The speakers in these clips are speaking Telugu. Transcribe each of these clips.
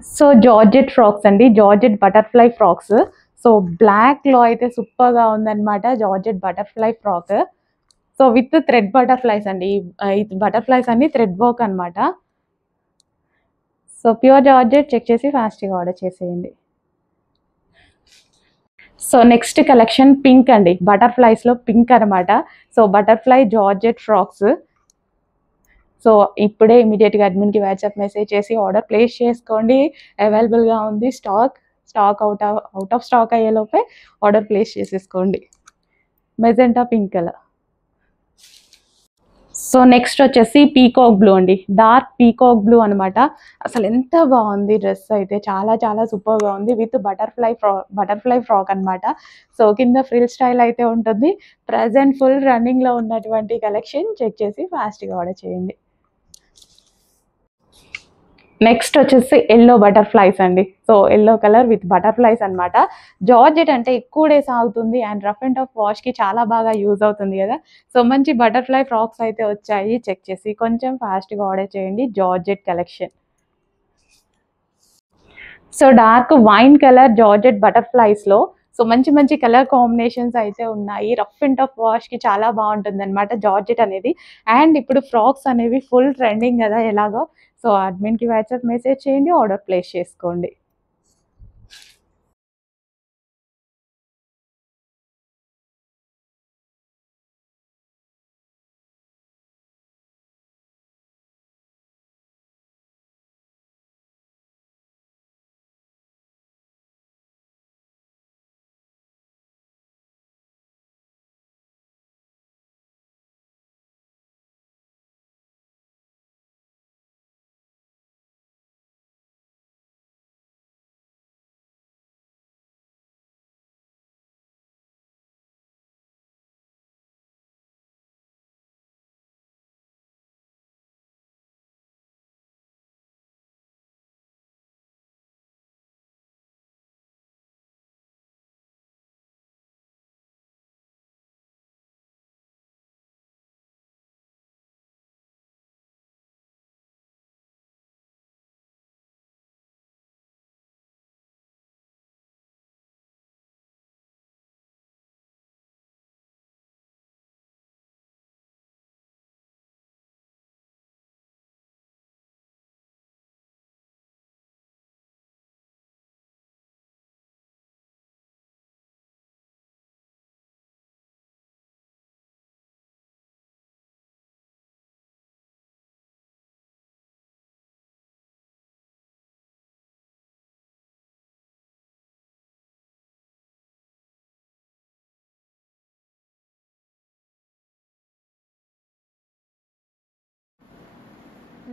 సో జార్జెట్ ఫ్రాక్స్ అండి, జార్జెట్ బటర్ఫ్లై ఫ్రాక్స్. సో బ్లాక్లో అయితే సూపర్గా ఉందన్నమాట georgette butterfly frock. So with thread butterflies అండి. ఈ బటర్ఫ్లైస్ అన్ని థ్రెడ్ వర్క్ అనమాట. సో ప్యూర్ జార్జెట్ చెక్ చేసి ఫాస్ట్గా ఆర్డర్ చేసేయండి. సో నెక్స్ట్ కలెక్షన్ పింక్ అండి, బటర్ఫ్లైస్లో పింక్ అనమాట. So butterfly georgette frocks. So ఇప్పుడే ఇమీడియట్గా అడ్మిన్కి వాట్సాప్ మెసేజ్ చేసి ఆర్డర్ ప్లేస్ చేసుకోండి. అవైలబుల్గా ఉంది stock. Stock out of stock అయ్యేలోపే ఆర్డర్ ప్లేస్ చేసేసుకోండి. Magenta pink colour. So next వచ్చేసి పీకాక్ బ్లూ అండి, డార్క్ పీకాక్ బ్లూ అనమాట. అసలు ఎంత బాగుంది డ్రెస్ అయితే, చాలా చాలా సూపర్గా ఉంది. విత్ బటర్ఫ్లై ఫ్రాక్ అనమాట. సో కింద ఫ్రిల్ స్టైల్ అయితే ఉంటుంది. ప్రజెంట్ ఫుల్ రన్నింగ్లో ఉన్నటువంటి కలెక్షన్ చెక్ చేసి ఫాస్ట్గా ఆర్డర్ చేయండి. నెక్స్ట్ వచ్చేసి ఎల్లో బటర్ఫ్లైస్ అండి. So yellow colour with butterflies అనమాట. జార్జెట్ అంటే ఎక్కువ డేస్ ఆగుతుంది అండ్ రఫ్ అండ్ టఫ్ వాష్కి చాలా బాగా యూజ్ అవుతుంది కదా. సో మంచి బటర్ఫ్లై ఫ్రాక్స్ అయితే వచ్చాయి, చెక్ చేసి కొంచెం ఫాస్ట్గా ఆర్డర్ చేయండి. Georgette collection. So dark wine colour georgette బటర్ఫ్లైస్లో సో మంచి మంచి కలర్ కాంబినేషన్స్ అయితే ఉన్నాయి. రఫ్ అండ్ టఫ్ వాష్కి చాలా బాగుంటుంది అనమాట జార్జెట్ అనేది. అండ్ ఇప్పుడు ఫ్రాక్స్ అనేవి ఫుల్ ట్రెండింగ్ కదా ఎలాగో. సో అడ్మిన్కి వాట్సాప్ మెసేజ్ చేయండి, ఆర్డర్ ప్లేస్ చేసుకోండి.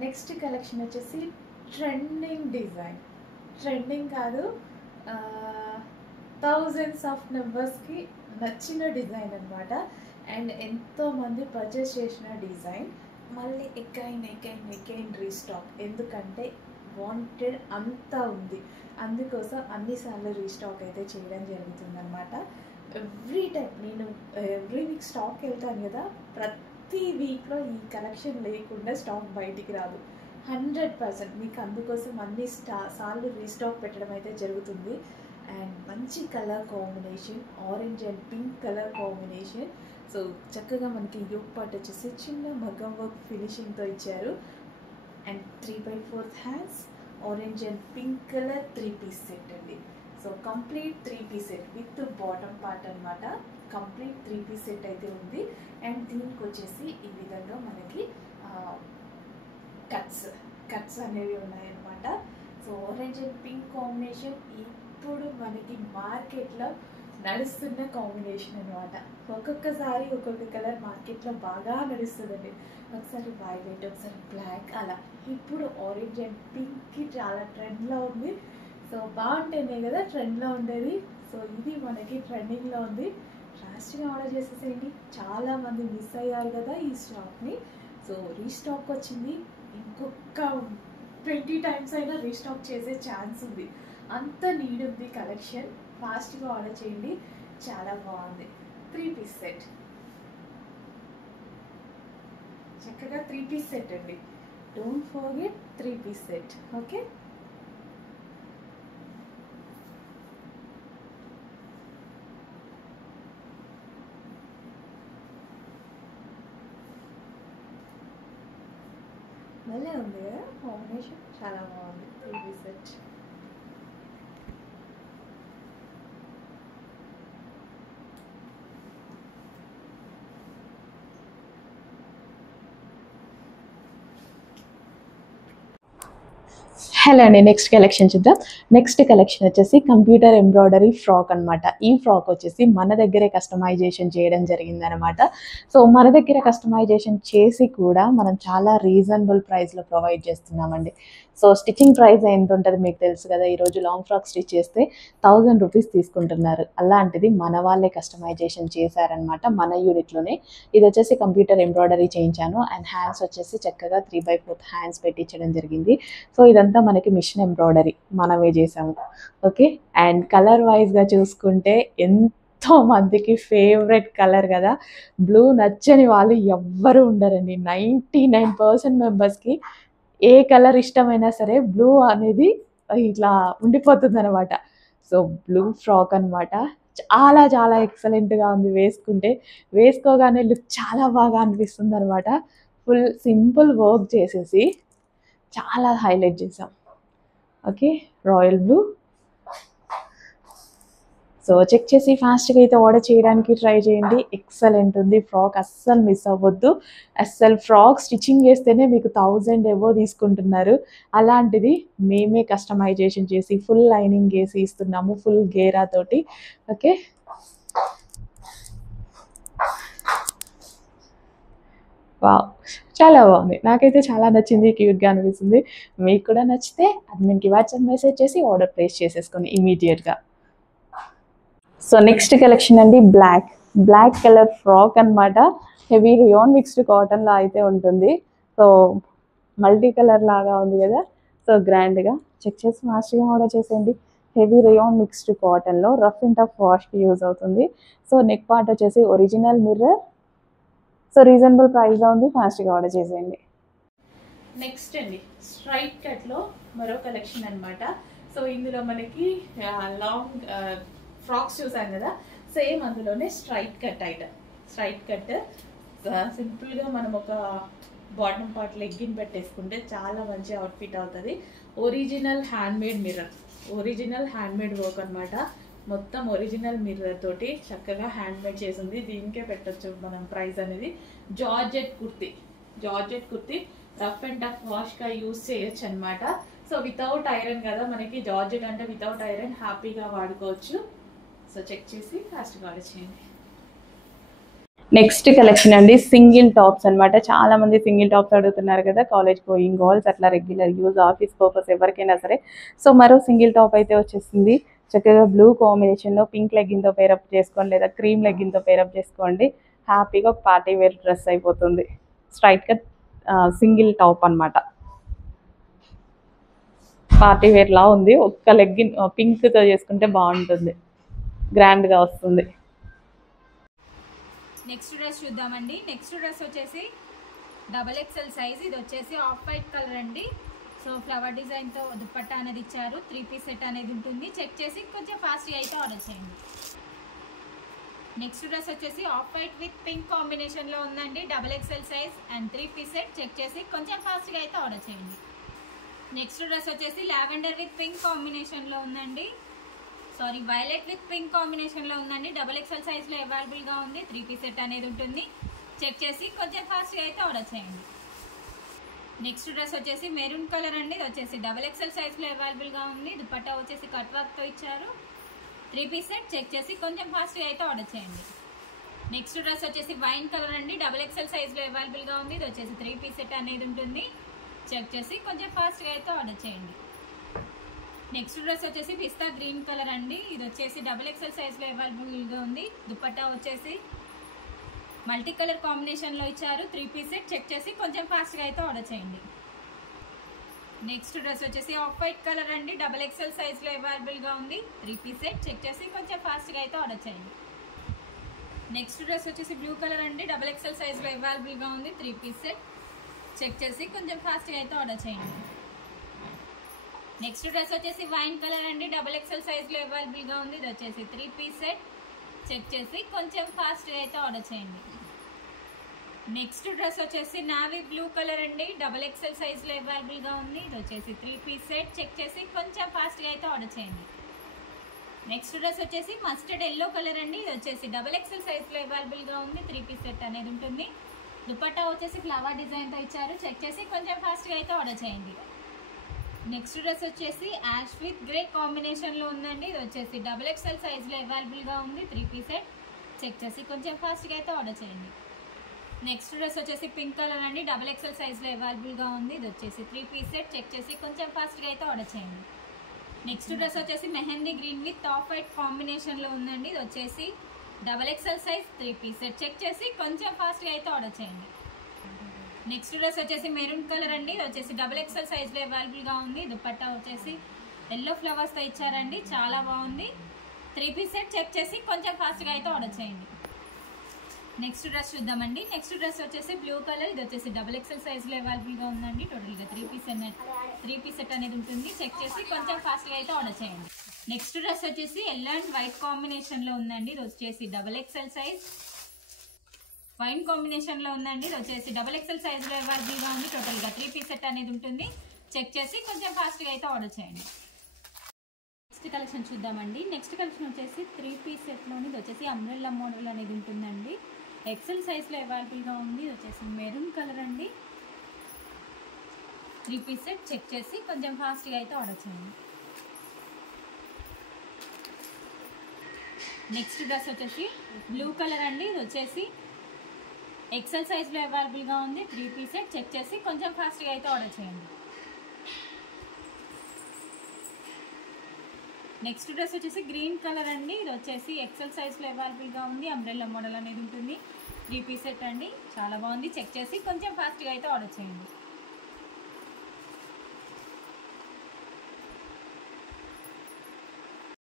నెక్స్ట్ కలెక్షన్ వచ్చేసి ట్రెండింగ్ డిజైన్. ట్రెండింగ్ కాదు, థౌజండ్స్ ఆఫ్ మెంబర్స్కి నచ్చిన డిజైన్ అనమాట. అండ్ ఎంతోమంది పర్చేస్ చేసిన డిజైన్ మళ్ళీ ఎకైన్ రీస్టాక్. ఎందుకంటే వాంటెడ్ అంతా ఉంది, అందుకోసం అన్నిసార్లు రీస్టాక్ అయితే చేయడం జరుగుతుందన్నమాట. ఎవ్రీ టైం నేను ఎవ్రీ వీక్ స్టాక్ వెళ్తాను కదా, ప్రతి వీక్లో ఈ కలెక్షన్ లేకుండా స్టాక్ బయటికి రాదు. 100% మీకు అందుకోసం అన్ని సార్లు రీస్టాక్ పెట్టడం అయితే జరుగుతుంది. అండ్ మంచి colour combination, orange and pink colour combination. So చక్కగా మనకి యోగ్ పార్ట్ వచ్చేసి చిన్న మగ్గం వర్క్ ఫినిషింగ్తో ఇచ్చారు. And 3/4 hands, orange and pink colour 3-piece set అండి. So complete 3-piece set with bottom part అనమాట. కంప్లీట్ 3-piece సెట్ అయితే ఉంది. అండ్ దీనికి వచ్చేసి ఈ విధంగా మనకి కట్స్ అనేవి ఉన్నాయన్నమాట. So orange and pink combination ఇప్పుడు మనకి మార్కెట్లో నడుస్తున్న కాంబినేషన్ అనమాట. ఒక్కొక్కసారి ఒక్కొక్క కలర్ మార్కెట్లో బాగా నడుస్తుందండి. ఒకసారి వైలెట్, ఒకసారి బ్లాక్, అలా. ఇప్పుడు ఆరెంజ్ అండ్ పింక్కి చాలా ట్రెండ్లో ఉంది. సో బాగుంటేనే కదా ట్రెండ్లో ఉండేది. సో ఇది మనకి ట్రెండింగ్లో ఉంది. ఫాస్ట్గా ఆర్డర్ చేసేసేయండి. చాలామంది మిస్ అయ్యారు కదా ఈ స్టాక్ని. సో రీస్టాక్ వచ్చింది, ఇంకొక 20 టైమ్స్ అయినా రీస్టాక్ చేసే ఛాన్స్ ఉంది. అంత నీడ్ ఉంది కలెక్షన్. ఫాస్ట్గా ఆర్డర్ చేయండి, చాలా బాగుంది. 3-piece సెట్, చక్కగా 3-piece సెట్ అండి. Don't forget 3-piece set. Okay. భలే ఉంది కదా కాంబినేషన్, చాలా బాగుంది. 3 సెట్. హలో అండి, నెక్స్ట్ కలెక్షన్ చూద్దాం. నెక్స్ట్ కలెక్షన్ వచ్చేసి కంప్యూటర్ ఎంబ్రాయిడరీ ఫ్రాక్ అనమాట. ఈ ఫ్రాక్ వచ్చేసి మన దగ్గరే కస్టమైజేషన్ చేయడం జరిగిందనమాట. సో మన దగ్గర కస్టమైజేషన్ చేసి కూడా మనం చాలా రీజనబుల్ ప్రైస్లో ప్రొవైడ్ చేస్తున్నామండి. సో స్టిచ్చింగ్ ప్రైస్ ఎంత ఉంటుంది మీకు తెలుసు కదా. ఈరోజు లాంగ్ ఫ్రాక్ స్టిచ్ చేస్తే 1000 రూపీస్ తీసుకుంటున్నారు. అలాంటిది మన వాళ్ళే కస్టమైజేషన్ చేశారనమాట మన యూనిట్లోనే. ఇది వచ్చేసి కంప్యూటర్ ఎంబ్రాయిడరీ చేయించాను అండ్ హ్యాండ్స్ వచ్చేసి చక్కగా 3/4 హ్యాండ్స్ పెట్టించడం జరిగింది. సో ఇదంతా మనకి మిషన్ ఎంబ్రాయిడరీ మనమే చేసాము. ఓకే, అండ్ కలర్ వైజ్గా చూసుకుంటే ఎంతో మందికి ఫేవరెట్ కలర్ కదా. బ్లూ నచ్చని వాళ్ళు ఎవ్వరు ఉండరండి. 99% మెంబర్స్కి ఏ కలర్ ఇష్టమైనా సరే బ్లూ అనేది ఇట్లా ఉండిపోతుంది అనమాట. సో బ్లూ ఫ్రాక్ అనమాట. చాలా చాలా ఎక్సలెంట్గా ఉంది. వేసుకోగానే లుక్ చాలా బాగా అనిపిస్తుంది అనమాట. ఫుల్ సింపుల్ వర్క్ చేసేసి చాలా హైలైట్ చేసాం. Okay, royal blue. So check చేసి ఫాస్ట్గా అయితే ఆర్డర్ చేయడానికి ట్రై చేయండి. ఎక్సలెంట్ ఉంది ఫ్రాక్, అస్సలు మిస్ అవ్వద్దు. అస్సలు ఫ్రాక్ స్టిచ్చింగ్ చేస్తేనే మీకు 1000 ఎవో తీసుకుంటున్నారు. అలాంటిది మేమే కస్టమైజేషన్ చేసి ఫుల్ లైనింగ్ వేసి ఇస్తున్నాము, ఫుల్ గేరా తోటి. ఓకే, వావ్, చాలా బాగుంది. నాకైతే చాలా నచ్చింది, క్యూట్గా అనిపిస్తుంది. మీకు కూడా నచ్చితే అడ్మిన్కి వాట్సాప్ మెసేజ్ చేసి ఆర్డర్ ప్లేస్ చేసేసుకోండి ఇమీడియట్గా. సో నెక్స్ట్ కలెక్షన్ అండి, బ్లాక్ కలర్ ఫ్రాక్ అనమాట. హెవీ రియాన్ మిక్స్డ్ కాటన్లో అయితే ఉంటుంది. సో మల్టీ కలర్ లాగా ఉంది కదా. సో గ్రాండ్గా చెక్ చేసి ఫాస్ట్గా ఆర్డర్ చేసేయండి. హెవీ రియాన్ మిక్స్డ్ కాటన్లో రఫ్ అండ్ టఫ్ వాష్కి యూజ్ అవుతుంది. సో నెక్ పార్ట్ వచ్చేసి ఒరిజినల్ మిర్రర్. సో రీజనబుల్ ప్రైస్లో ఉంది, ఫాస్ట్గా ఆర్డర్ చేసేయండి. నెక్స్ట్ అండి, స్ట్రైట్ కట్లో మరో కలెక్షన్ అనమాట. సో ఇందులో మనకి లాంగ్ ఫ్రాక్స్ చూసాం కదా, సేమ్ అందులోనే straight cut item. Straight cut సింపుల్గా మనం ఒక బాటమ్ పార్ట్ లెగ్గిన్ పెట్టేసుకుంటే చాలా మంచి అవుట్ఫిట్ అవుతుంది. Original handmade mirror, original handmade work అనమాట. మొత్తం ఒరిజినల్ మిర్రర్ తోటి చక్కగా హ్యాండ్మేడ్ చేసింది. దీనికే పెట్టచ్చు మనం ప్రైస్ అనేది. Georgette kurti rough and tough వాష్గా యూజ్ చేయొచ్చు అనమాట. సో వితౌట్ ఐరన్ కదా మనకి, జార్జెట్ అంటే వితౌట్ ఐరన్ హ్యాపీగా వాడుకోవచ్చు. సో చెక్ చేసి ఫాస్ట్గా ఆర్డర్ చేయండి. నెక్స్ట్ కలెక్షన్ అండి, సింగిల్ టాప్స్ అనమాట. చాలా మంది సింగిల్ టాప్స్ అడుగుతున్నారు కదా, కాలేజ్ గోయింగ్ గర్ల్స్, అట్లా రెగ్యులర్ యూజ్, ఆఫీస్ పర్పస్ ఎవరికైనా సరే. సో మరో సింగిల్ టాప్ అయితే వచ్చేసింది. చక్కగా బ్లూ కాంబినేషన్లో పింక్ లెగ్గిన్తో పేరప్ చేసుకోండి, లేదా క్రీమ్ లెగ్గిన్తో పేరప్ చేసుకోండి. హ్యాపీగా పార్టీ వేర్ డ్రెస్ అయిపోతుంది. స్ట్రైట్ కట్ సింగిల్ టాప్ అనమాట. పార్టీ వేర్లా ఉంది. ఒక్క లెగ్గిన్ పింక్తో చేసుకుంటే బాగుంటుంది, గ్రాండ్గా వస్తుంది. నెక్స్ట్ డ్రెస్ చూద్దామండి. నెక్స్ట్ డ్రెస్ వచ్చేసి XXL సైజ్. ఇది వచ్చేసి ఆఫ్ వైట్ కలర్ అండి. సో ఫ్లవర్ డిజైన్తో దుపట్టా అనేది ఇచ్చారు. 3 పీస్ సెట్ అనేది ఉంటుంది. చెక్ చేసి కొంచెం ఫాస్ట్గా అయితే ఆర్డర్ చేయండి. నెక్స్ట్ డ్రెస్ వచ్చేసి ఆఫ్ వైట్ విత్ పింక్ కాంబినేషన్లో ఉందండి. XXL size and 3 piece set. Check చేసి కొంచెం ఫాస్ట్గా అయితే ఆర్డర్ చేయండి. నెక్స్ట్ డ్రెస్ వచ్చేసి లావెండర్ విత్ పింక్ కాంబినేషన్లో ఉందండి. సారీ, వైలెట్ విత్ పింక్ కాంబినేషన్లో ఉందండి. XXL సైజ్లో అవైలబుల్గా ఉంది. 3 పీస్ సెట్ అనేది ఉంటుంది. చెక్ చేసి కొంచెం ఫాస్ట్గా అయితే ఆర్డర్ చేయండి. నెక్స్ట్ డ్రెస్ వచ్చేసి మెరూన్ కలర్ అండి. ఇది వచ్చేసి XXL సైజ్లో అవైలబుల్గా ఉంది. దుపట్టా వచ్చేసి కట్ వర్క్తో ఇచ్చారు. 3 పీస్ సెట్. చెక్ చేసి కొంచెం ఫాస్ట్గా అయితే ఆర్డర్ చేయండి. నెక్స్ట్ డ్రెస్ వచ్చేసి వైన్ కలర్ అండి. XXL సైజ్లో అవైలబుల్గా ఉంది. ఇది వచ్చేసి 3 పీస్ సెట్ అనేది ఉంటుంది. చెక్ చేసి కొంచెం ఫాస్ట్గా అయితే ఆర్డర్ చేయండి. నెక్స్ట్ డ్రెస్ వచ్చేసి పిస్తా గ్రీన్ కలర్ అండి. ఇది వచ్చేసి XXL సైజ్లో అవైలబుల్గా ఉంది. దుపట్టా వచ్చేసి మల్టీ కలర్ కాంబినేషన్లో ఇచ్చారు. 3 పీస్ సెట్. చెక్ చేసి కొంచెం ఫాస్ట్గా అయితే ఆర్డర్ చేయండి. నెక్స్ట్ డ్రెస్ వచ్చేసి ఆఫ్ వైట్ కలర్ అండి. XXL సైజ్లో అవైలబుల్గా ఉంది. 3 పీస్ సెట్. చెక్ చేసి కొంచెం ఫాస్ట్గా అయితే ఆర్డర్ చేయండి. నెక్స్ట్ డ్రెస్ వచ్చేసి బ్లూ కలర్ అండి. XXL సైజ్లో అవైలబుల్గా ఉంది. 3 పీస్ సెట్. చెక్ చేసి కొంచెం ఫాస్ట్గా అయితే ఆర్డర్ చేయండి. నెక్స్ట్ డ్రెస్ వచ్చేసి వైన్ కలర్ అండి. XXL సైజ్లో అవైలబుల్గా ఉంది. ఇది వచ్చేసి 3 పీస్ సెట్. చెక్ చేసి కొంచెం ఫాస్ట్గా అయితే ఆర్డర్ చేయండి. నెక్స్ట్ డ్రెస్ వచ్చేసి నావీ బ్లూ కలర్ అండి, డబల్ ఎక్సెల్ సైజ్లో అవైలబుల్గా ఉంది. ఇది వచ్చేసి 3 పీస్ సెట్. చెక్ చేసి కొంచెం ఫాస్ట్గా అయితే ఆర్డర్ చేయండి. నెక్స్ట్ డ్రెస్ వచ్చేసి మస్టర్డ్ ఎల్లో కలర్ అండి. ఇది వచ్చేసి డబల్ ఎక్సెల్ సైజ్లో అవైలబుల్గా ఉంది. 3 పీస్ సెట్ అనేది ఉంటుంది. దుపట్టా వచ్చేసి ఫ్లవర్ డిజైన్తో ఇచ్చారు. చెక్ చేసి కొంచెం ఫాస్ట్గా అయితే ఆర్డర్ చేయండి. నెక్స్ట్ డ్రెస్ వచ్చేసి యాష్ విత్ గ్రే కాంబినేషన్లో ఉందండి. ఇది వచ్చేసి డబల్ ఎక్సెల్ సైజ్లో అవైలబుల్గా ఉంది. 3 పీస్ సెట్. చెక్ చేసి కొంచెం ఫాస్ట్గా అయితే ఆర్డర్ చేయండి. నెక్స్ట్ డ్రెస్ వచ్చేసి పింక్ కలర్ అండి, డబల్ ఎక్సెల్ సైజ్లో అవైలబుల్గా ఉంది. ఇది వచ్చేసి 3 పీస్ సెట్. చెక్ చేసి కొంచెం ఫాస్ట్గా అయితే ఆర్డర్ చేయండి. నెక్స్ట్ డ్రెస్ వచ్చేసి mehendi green with off white కాంబినేషన్లో ఉందండి. ఇది వచ్చేసి double XL size 3 piece set. Check చేసి కొంచెం ఫాస్ట్గా అయితే ఆర్డర్ చేయండి. నెక్స్ట్ డ్రెస్ వచ్చేసి మెరూన్ కలర్ అండి. ఇది వచ్చేసి డబల్ ఎక్సెల్ సైజ్లో అవైలబుల్గా ఉంది. దుపట్టా వచ్చేసి ఎల్లో ఫ్లవర్స్తో ఇచ్చారండి, చాలా బాగుంది. 3 పీస్ సెట్. చెక్ చేసి కొంచెం ఫాస్ట్గా అయితే ఆర్డర్ చేయండి. నెక్స్ట్ డ్రెస్ చూద్దామండి. నెక్స్ట్ డ్రెస్ వచ్చేసి బ్లూ కలర్. ఇది వచ్చేసి డబల్ ఎక్సెల్ సైజ్లో అవైలబుల్గా ఉందండి. టోటల్గా 3 పీస్ సెట్ అనేది ఉంటుంది. చెక్ చేసి కొంచెం ఫాస్ట్గా అయితే ఆర్డర్ చేయండి. నెక్స్ట్ డ్రెస్ వచ్చేసి ఎల్లో అండ్ వైట్ కాంబినేషన్లో ఉందండి. ఇది వచ్చేసి డబల్ ఎక్సెల్ సైజ్ వైన్ కాంబినేషన్లో ఉందండి. ఇది వచ్చేసి డబల్ ఎక్సెల్ సైజ్లో అవైలబుల్గా ఉంది. టోటల్గా 3 పీస్ సెట్ అనేది ఉంటుంది. చెక్ చేసి కొంచెం ఫాస్ట్గా అయితే ఆర్డర్ చేయండి. నెక్స్ట్ కలెక్షన్ చూద్దామండి. నెక్స్ట్ కలెక్షన్ వచ్చేసి 3 పీస్ సెట్లోని ఇది వచ్చేసి అంబ్రెల్లా మోడల్ అనేది ఉంటుందండి. ఎక్సెల్ సైజ్లో అవైలబుల్గా ఉంది. ఇది వచ్చేసి మెరూన్ కలర్ అండి. 3 పీస్ సెట్. చెక్ చేసి కొంచెం ఫాస్ట్గా అయితే ఆర్డర్ చేయండి. నెక్స్ట్ డ్రెస్ వచ్చేసి బ్లూ కలర్ అండి. ఇది వచ్చేసి ఎక్సెల్ సైజ్లో అవైలబుల్గా ఉంది. 3 పీస్ సెట్. చెక్ చేసి కొంచెం ఫాస్ట్గా అయితే ఆర్డర్ చేయండి. నెక్స్ట్ డ్రెస్ వచ్చేసి గ్రీన్ కలర్ అండి. ఇది వచ్చేసి ఎక్సెల్ సైజ్లో అవైలబుల్గా ఉంది. అంబ్రెల్లా మోడల్ అనేది ఉంటుంది. 3 పీస్ సెట్ అండి, చాలా బాగుంది. చెక్ చేసి కొంచెం ఫాస్ట్గా అయితే ఆర్డర్ చేయండి.